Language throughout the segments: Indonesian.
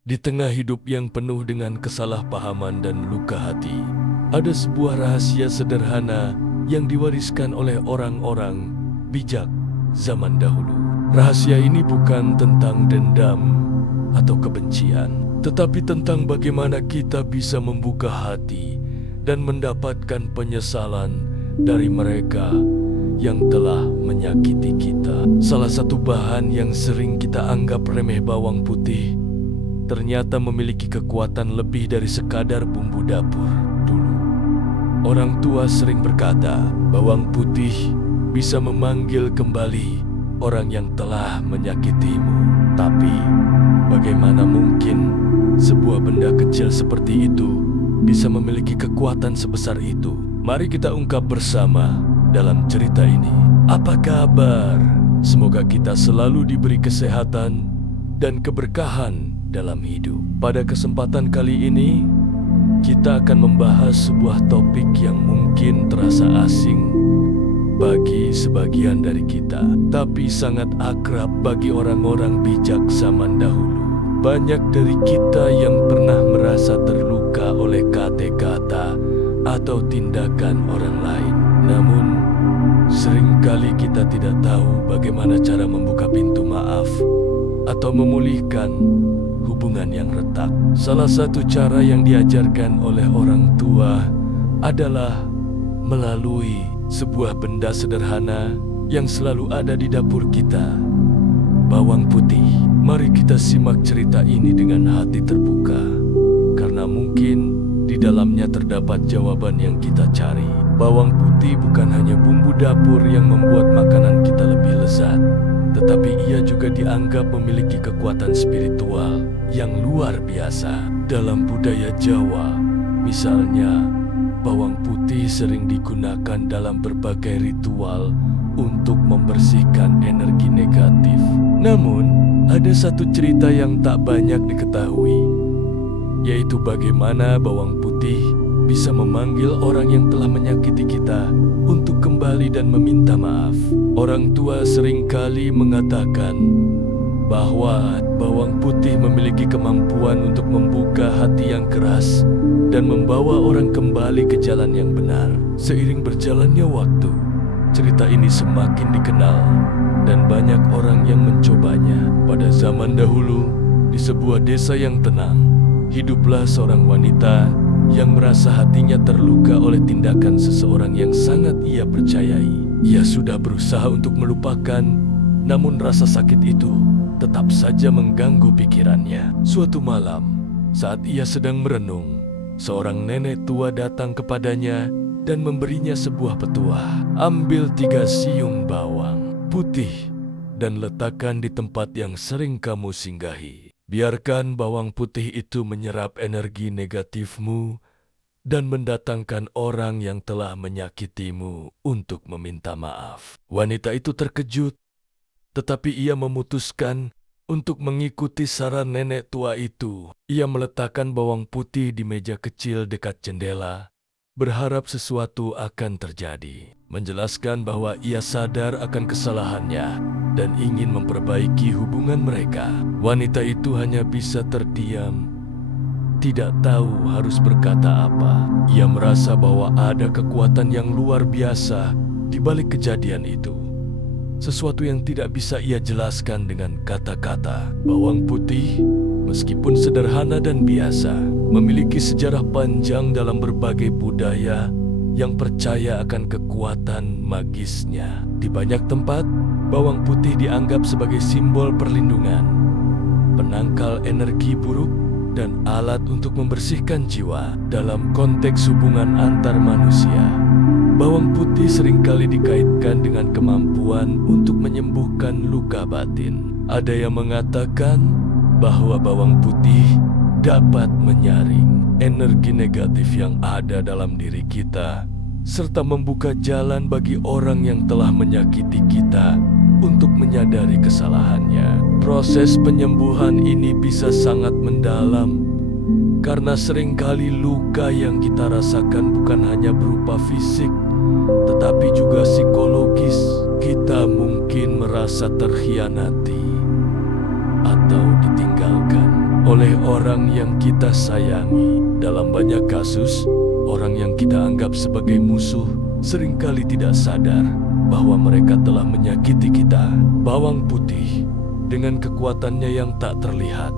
Di tengah hidup yang penuh dengan kesalahpahaman dan luka hati, ada sebuah rahasia sederhana yang diwariskan oleh orang-orang bijak zaman dahulu. Rahasia ini bukan tentang dendam atau kebencian, tetapi tentang bagaimana kita bisa membuka hati dan mendapatkan penyesalan dari mereka yang telah menyakiti kita. Salah satu bahan yang sering kita anggap remeh, bawang putih, ternyata memiliki kekuatan lebih dari sekadar bumbu dapur. Dulu, orang tua sering berkata, bawang putih bisa memanggil kembali orang yang telah menyakitimu. Tapi, bagaimana mungkin sebuah benda kecil seperti itu bisa memiliki kekuatan sebesar itu? Mari kita ungkap bersama dalam cerita ini. Apa kabar? Semoga kita selalu diberi kesehatan dan keberkahan dalam hidup. Pada kesempatan kali ini, kita akan membahas sebuah topik yang mungkin terasa asing bagi sebagian dari kita, tapi sangat akrab bagi orang-orang bijak zaman dahulu. Banyak dari kita yang pernah merasa terluka oleh kata-kata atau tindakan orang lain. Namun, seringkali kita tidak tahu bagaimana cara membuka pintu maaf atau memulihkan hubungan yang retak. Salah satu cara yang diajarkan oleh orang tua adalah melalui sebuah benda sederhana yang selalu ada di dapur kita, bawang putih. Mari kita simak cerita ini dengan hati terbuka, karena mungkin di dalamnya terdapat jawaban yang kita cari. Bawang putih bukan hanya bumbu dapur yang membuat makanan kita lebih lezat, tetapi ia juga dianggap memiliki kekuatan spiritual yang luar biasa. Dalam budaya Jawa, misalnya, bawang putih sering digunakan dalam berbagai ritual untuk membersihkan energi negatif. Namun, ada satu cerita yang tak banyak diketahui, yaitu bagaimana bawang putih bisa memanggil orang yang telah menyakiti kita untuk kembali dan meminta maaf. Orang tua seringkali mengatakan bahwa bawang putih memiliki kemampuan untuk membuka hati yang keras dan membawa orang kembali ke jalan yang benar. Seiring berjalannya waktu, cerita ini semakin dikenal dan banyak orang yang mencobanya. Pada zaman dahulu, di sebuah desa yang tenang, hiduplah seorang wanita yang merasa hatinya terluka oleh tindakan seseorang yang sangat ia percayai. Ia sudah berusaha untuk melupakan, namun rasa sakit itu tetap saja mengganggu pikirannya. Suatu malam, saat ia sedang merenung, seorang nenek tua datang kepadanya dan memberinya sebuah petuah. Ambil 3 siung bawang putih dan letakkan di tempat yang sering kamu singgahi. Biarkan bawang putih itu menyerap energi negatifmu dan mendatangkan orang yang telah menyakitimu untuk meminta maaf. Wanita itu terkejut, tetapi ia memutuskan untuk mengikuti saran nenek tua itu. Ia meletakkan bawang putih di meja kecil dekat jendela, berharap sesuatu akan terjadi. Menjelaskan bahwa ia sadar akan kesalahannya dan ingin memperbaiki hubungan mereka. Wanita itu hanya bisa terdiam, tidak tahu harus berkata apa. Ia merasa bahwa ada kekuatan yang luar biasa di balik kejadian itu. Sesuatu yang tidak bisa ia jelaskan dengan kata-kata. Bawang putih, meskipun sederhana dan biasa, memiliki sejarah panjang dalam berbagai budaya yang percaya akan kekuatan magisnya. Di banyak tempat, bawang putih dianggap sebagai simbol perlindungan, penangkal energi buruk, dan alat untuk membersihkan jiwa. Dalam konteks hubungan antar manusia, bawang putih seringkali dikaitkan dengan kemampuan untuk menyembuhkan luka batin. Ada yang mengatakan bahwa bawang putih dapat menyaring energi negatif yang ada dalam diri kita, serta membuka jalan bagi orang yang telah menyakiti kita untuk menyadari kesalahannya. Proses penyembuhan ini bisa sangat mendalam, karena seringkali luka yang kita rasakan bukan hanya berupa fisik, tetapi juga psikologis. Kita mungkin merasa terkhianati atau ditinggalkan, oleh orang yang kita sayangi. Dalam banyak kasus, orang yang kita anggap sebagai musuh seringkali tidak sadar bahwa mereka telah menyakiti kita. Bawang putih dengan kekuatannya yang tak terlihat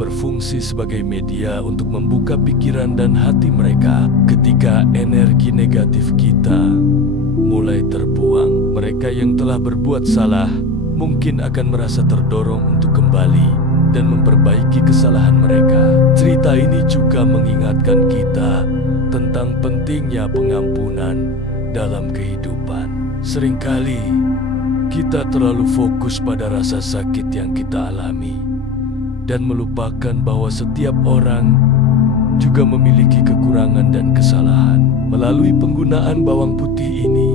berfungsi sebagai media untuk membuka pikiran dan hati mereka. Ketika energi negatif kita mulai terbuang, mereka yang telah berbuat salah mungkin akan merasa terdorong untuk kembali dan memperbaiki kesalahan mereka. Cerita ini juga mengingatkan kita tentang pentingnya pengampunan dalam kehidupan. Seringkali kita terlalu fokus pada rasa sakit yang kita alami dan melupakan bahwa setiap orang juga memiliki kekurangan dan kesalahan. Melalui penggunaan bawang putih ini,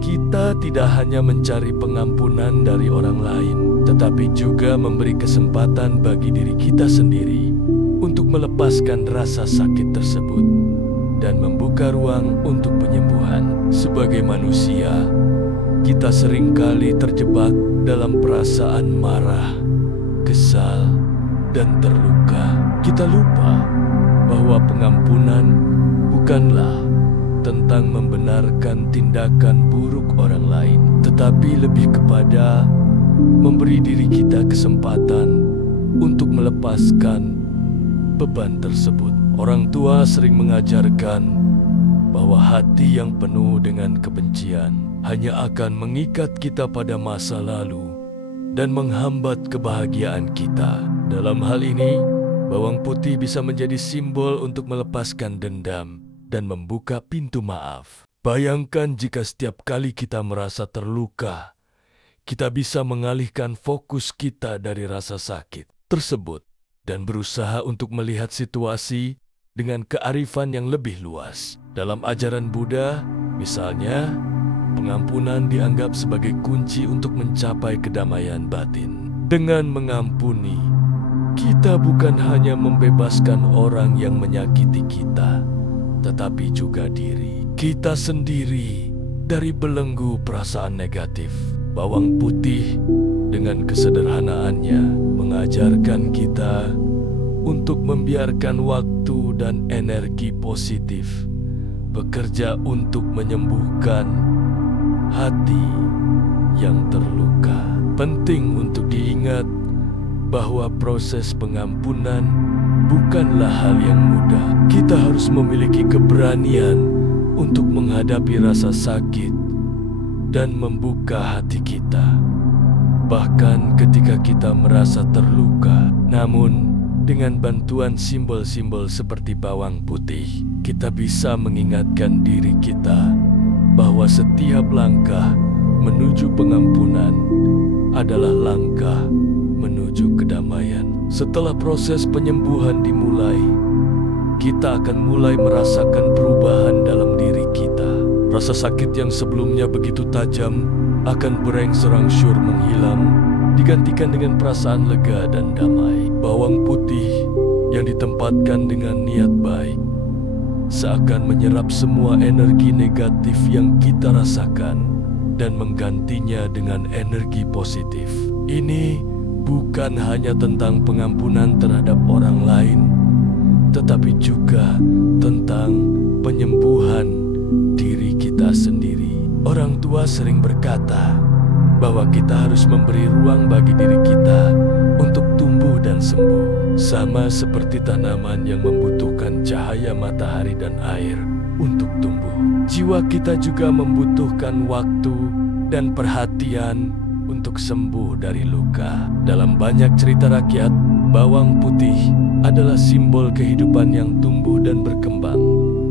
kita tidak hanya mencari pengampunan dari orang lain, tetapi juga memberi kesempatan bagi diri kita sendiri untuk melepaskan rasa sakit tersebut dan membuka ruang untuk penyembuhan. Sebagai manusia, kita seringkali terjebak dalam perasaan marah, kesal, dan terluka. Kita lupa bahwa pengampunan bukanlah tentang membenarkan tindakan buruk orang lain, tetapi lebih kepada memberi diri kita kesempatan untuk melepaskan beban tersebut. Orang tua sering mengajarkan bahwa hati yang penuh dengan kebencian hanya akan mengikat kita pada masa lalu dan menghambat kebahagiaan kita. Dalam hal ini, bawang putih bisa menjadi simbol untuk melepaskan dendam dan membuka pintu maaf. Bayangkan jika setiap kali kita merasa terluka, kita bisa mengalihkan fokus kita dari rasa sakit tersebut dan berusaha untuk melihat situasi dengan kearifan yang lebih luas. Dalam ajaran Buddha, misalnya, pengampunan dianggap sebagai kunci untuk mencapai kedamaian batin. Dengan mengampuni, kita bukan hanya membebaskan orang yang menyakiti kita, tetapi juga diri kita sendiri dari belenggu perasaan negatif. Bawang putih dengan kesederhanaannya mengajarkan kita untuk membiarkan waktu dan energi positif bekerja untuk menyembuhkan hati yang terluka. Penting untuk diingat bahwa proses pengampunan bukanlah hal yang mudah. Kita harus memiliki keberanian untuk menghadapi rasa sakit dan membuka hati kita, bahkan ketika kita merasa terluka. Namun, dengan bantuan simbol-simbol seperti bawang putih, kita bisa mengingatkan diri kita bahwa setiap langkah menuju pengampunan adalah langkah menuju kedamaian. Setelah proses penyembuhan dimulai, kita akan mulai merasakan perubahan dalam diri kita. Rasa sakit yang sebelumnya begitu tajam akan berangsur-angsur menghilang, digantikan dengan perasaan lega dan damai. Bawang putih yang ditempatkan dengan niat baik seakan menyerap semua energi negatif yang kita rasakan dan menggantinya dengan energi positif. Ini bukan hanya tentang pengampunan terhadap orang lain, tetapi juga tentang penyembuhan diri kita sendiri. Orang tua sering berkata bahwa kita harus memberi ruang bagi diri kita untuk tumbuh dan sembuh, sama seperti tanaman yang membutuhkan cahaya matahari dan air untuk tumbuh. Jiwa kita juga membutuhkan waktu dan perhatian untuk sembuh dari luka. Dalam banyak cerita rakyat, bawang putih adalah simbol kehidupan yang tumbuh dan berkembang,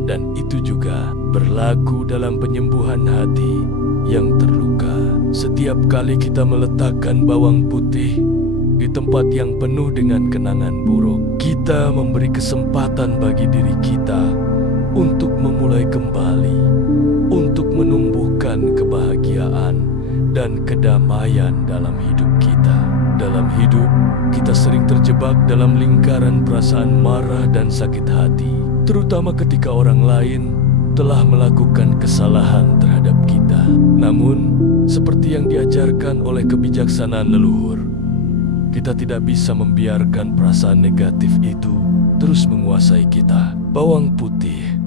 dan itu juga berlaku dalam penyembuhan hati yang terluka. Setiap kali kita meletakkan bawang putih di tempat yang penuh dengan kenangan buruk, kita memberi kesempatan bagi diri kita untuk memulai kembali, untuk menumbuhkan kebahagiaan dan kedamaian dalam hidup kita. Dalam hidup, kita sering terjebak dalam lingkaran perasaan marah dan sakit hati, terutama ketika orang lain telah melakukan kesalahan terhadap kita. Namun, seperti yang diajarkan oleh kebijaksanaan leluhur, Kita tidak bisa membiarkan perasaan negatif itu terus menguasai kita. Bawang putih,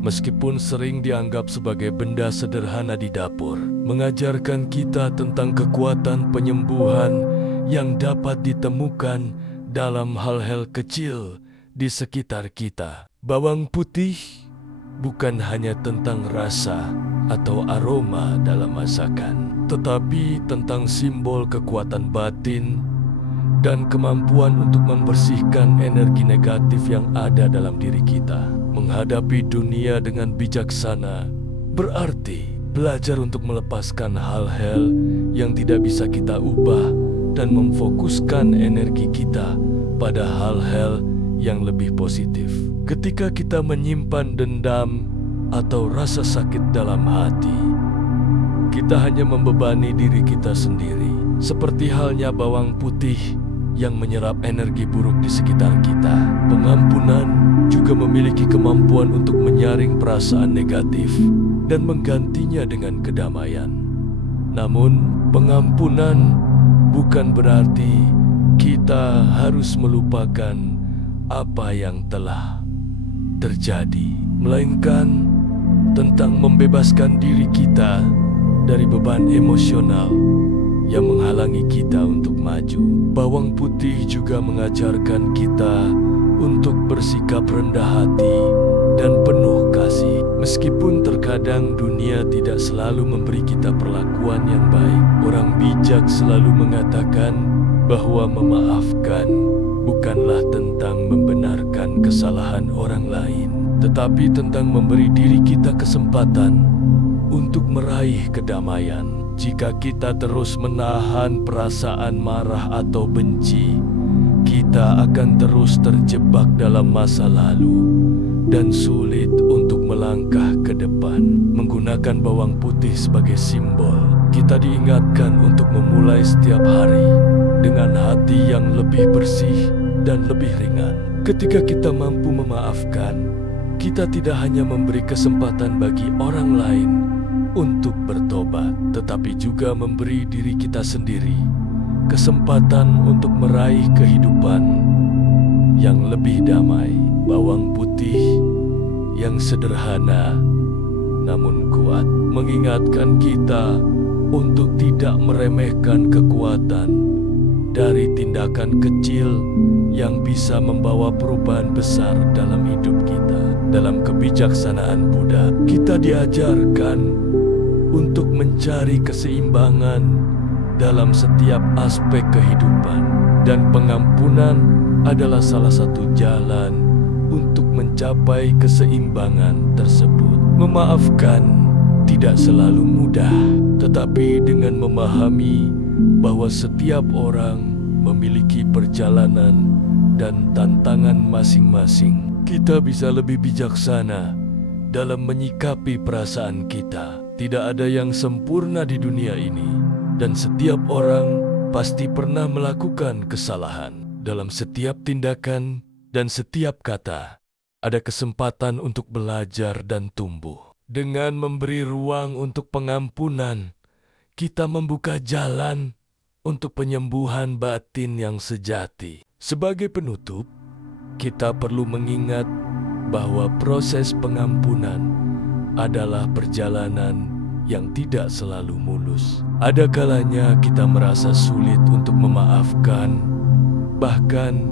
meskipun sering dianggap sebagai benda sederhana di dapur, mengajarkan kita tentang kekuatan penyembuhan yang dapat ditemukan dalam hal-hal kecil di sekitar kita. Bawang putih bukan hanya tentang rasa atau aroma dalam masakan, tetapi tentang simbol kekuatan batin dan kemampuan untuk membersihkan energi negatif yang ada dalam diri kita. Menghadapi dunia dengan bijaksana berarti belajar untuk melepaskan hal-hal yang tidak bisa kita ubah dan memfokuskan energi kita pada hal-hal yang lebih positif. Ketika kita menyimpan dendam atau rasa sakit dalam hati, kita hanya membebani diri kita sendiri. Seperti halnya bawang putih yang menyerap energi buruk di sekitar kita. Pengampunan juga memiliki kemampuan untuk menyaring perasaan negatif dan menggantinya dengan kedamaian. Namun, pengampunan bukan berarti kita harus melupakan apa yang telah terjadi, melainkan tentang membebaskan diri kita dari beban emosional yang menghalangi kita untuk maju. Bawang putih juga mengajarkan kita untuk bersikap rendah hati dan penuh kasih. Meskipun terkadang dunia tidak selalu memberi kita perlakuan yang baik, orang bijak selalu mengatakan bahwa memaafkan bukanlah tentang membenarkan kesalahan orang lain, tetapi tentang memberi diri kita kesempatan untuk meraih kedamaian. Jika kita terus menahan perasaan marah atau benci, kita akan terus terjebak dalam masa lalu dan sulit untuk melangkah ke depan. Menggunakan bawang putih sebagai simbol, kita diingatkan untuk memulai setiap hari dengan hati yang lebih bersih dan lebih ringan. Ketika kita mampu memaafkan, kita tidak hanya memberi kesempatan bagi orang lain untuk bertobat, tetapi juga memberi diri kita sendiri kesempatan untuk meraih kehidupan yang lebih damai. Bawang putih yang sederhana namun kuat mengingatkan kita untuk tidak meremehkan kekuatan dari tindakan kecil yang bisa membawa perubahan besar dalam hidup kita. Dalam kebijaksanaan Buddha, kita diajarkan untuk mencari keseimbangan dalam setiap aspek kehidupan, dan pengampunan adalah salah satu jalan untuk mencapai keseimbangan tersebut. Memaafkan tidak selalu mudah, tetapi dengan memahami bahwa setiap orang memiliki perjalanan dan tantangan masing-masing, kita bisa lebih bijaksana dalam menyikapi perasaan kita. Tidak ada yang sempurna di dunia ini, dan setiap orang pasti pernah melakukan kesalahan. Dalam setiap tindakan dan setiap kata, ada kesempatan untuk belajar dan tumbuh. Dengan memberi ruang untuk pengampunan, kita membuka jalan untuk penyembuhan batin yang sejati. Sebagai penutup, kita perlu mengingat bahwa proses pengampunan adalah perjalanan yang tidak selalu mulus. Ada kalanya kita merasa sulit untuk memaafkan, bahkan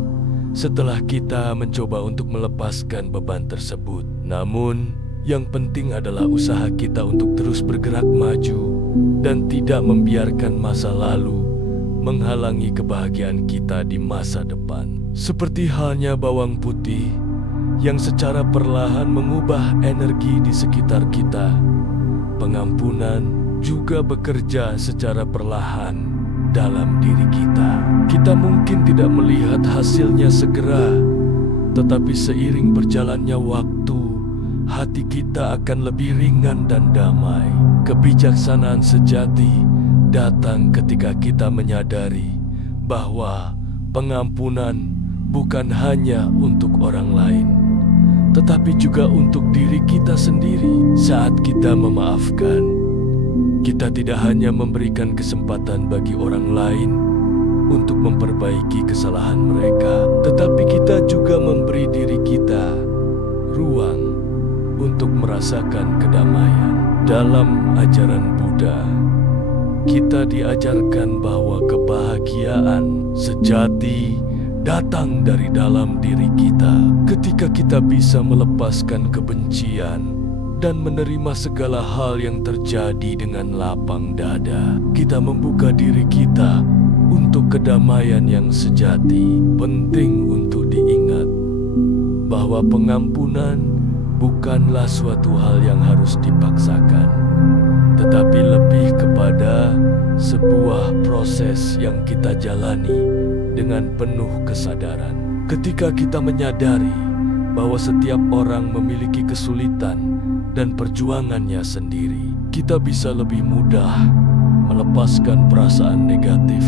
setelah kita mencoba untuk melepaskan beban tersebut. Namun, yang penting adalah usaha kita untuk terus bergerak maju dan tidak membiarkan masa lalu menghalangi kebahagiaan kita di masa depan. Seperti halnya bawang putih yang secara perlahan mengubah energi di sekitar kita, pengampunan juga bekerja secara perlahan dalam diri kita. Kita mungkin tidak melihat hasilnya segera, tetapi seiring berjalannya waktu, hati kita akan lebih ringan dan damai. Kebijaksanaan sejati datang ketika kita menyadari bahwa pengampunan bukan hanya untuk orang lain, tetapi juga untuk diri kita sendiri. Saat kita memaafkan, kita tidak hanya memberikan kesempatan bagi orang lain untuk memperbaiki kesalahan mereka, tetapi kita juga memberi diri kita ruang untuk merasakan kedamaian. Dalam ajaran Buddha, kita diajarkan bahwa kebahagiaan sejati datang dari dalam diri kita. Ketika kita bisa melepaskan kebencian dan menerima segala hal yang terjadi dengan lapang dada, kita membuka diri kita untuk kedamaian yang sejati. Penting untuk diingat bahwa pengampunan bukanlah suatu hal yang harus dipaksakan, tetapi lebih kepada sebuah proses yang kita jalani dengan penuh kesadaran. Ketika kita menyadari bahwa setiap orang memiliki kesulitan dan perjuangannya sendiri, kita bisa lebih mudah melepaskan perasaan negatif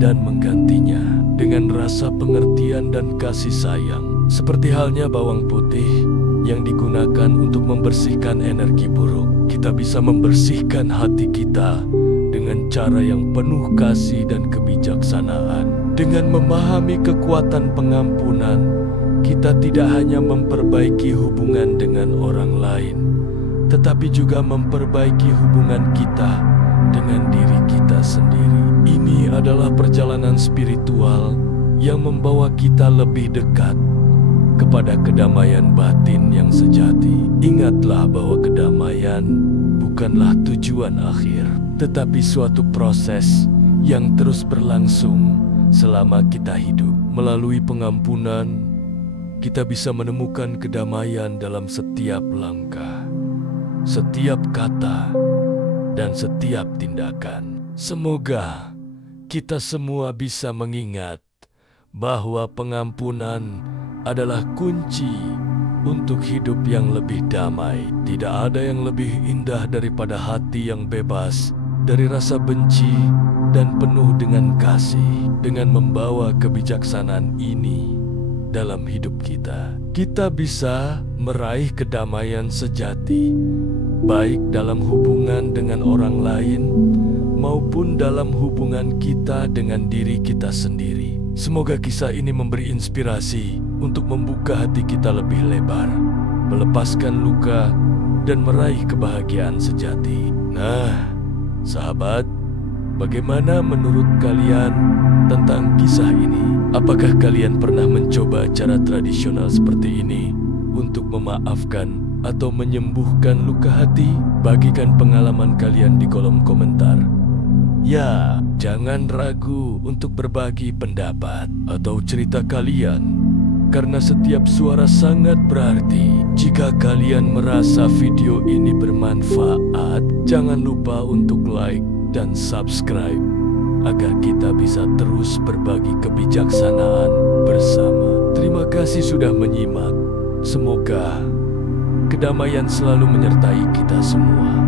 dan menggantinya dengan rasa pengertian dan kasih sayang. Seperti halnya bawang putih yang digunakan untuk membersihkan energi buruk, kita bisa membersihkan hati kita dengan cara yang penuh kasih dan kebijaksanaan. Dengan memahami kekuatan pengampunan, kita tidak hanya memperbaiki hubungan dengan orang lain, tetapi juga memperbaiki hubungan kita dengan diri kita sendiri. Ini adalah perjalanan spiritual yang membawa kita lebih dekat kepada kedamaian batin yang sejati. Ingatlah bahwa kedamaian bukanlah tujuan akhir, tetapi suatu proses yang terus berlangsung selama kita hidup. Melalui pengampunan, kita bisa menemukan kedamaian dalam setiap langkah, setiap kata, dan setiap tindakan. Semoga kita semua bisa mengingat bahwa pengampunan adalah kunci untuk hidup yang lebih damai. Tidak ada yang lebih indah daripada hati yang bebas dari rasa benci dan penuh dengan kasih. Dengan membawa kebijaksanaan ini dalam hidup kita, kita bisa meraih kedamaian sejati, baik dalam hubungan dengan orang lain maupun dalam hubungan kita dengan diri kita sendiri. Semoga kisah ini memberi inspirasi untuk membuka hati kita lebih lebar, melepaskan luka, dan meraih kebahagiaan sejati. Nah, sahabat, bagaimana menurut kalian tentang kisah ini? Apakah kalian pernah mencoba cara tradisional seperti ini untuk memaafkan atau menyembuhkan luka hati? Bagikan pengalaman kalian di kolom komentar. Ya, jangan ragu untuk berbagi pendapat atau cerita kalian, karena setiap suara sangat berarti. Jika kalian merasa video ini bermanfaat, jangan lupa untuk like dan subscribe agar kita bisa terus berbagi kebijaksanaan bersama. Terima kasih sudah menyimak. Semoga kedamaian selalu menyertai kita semua.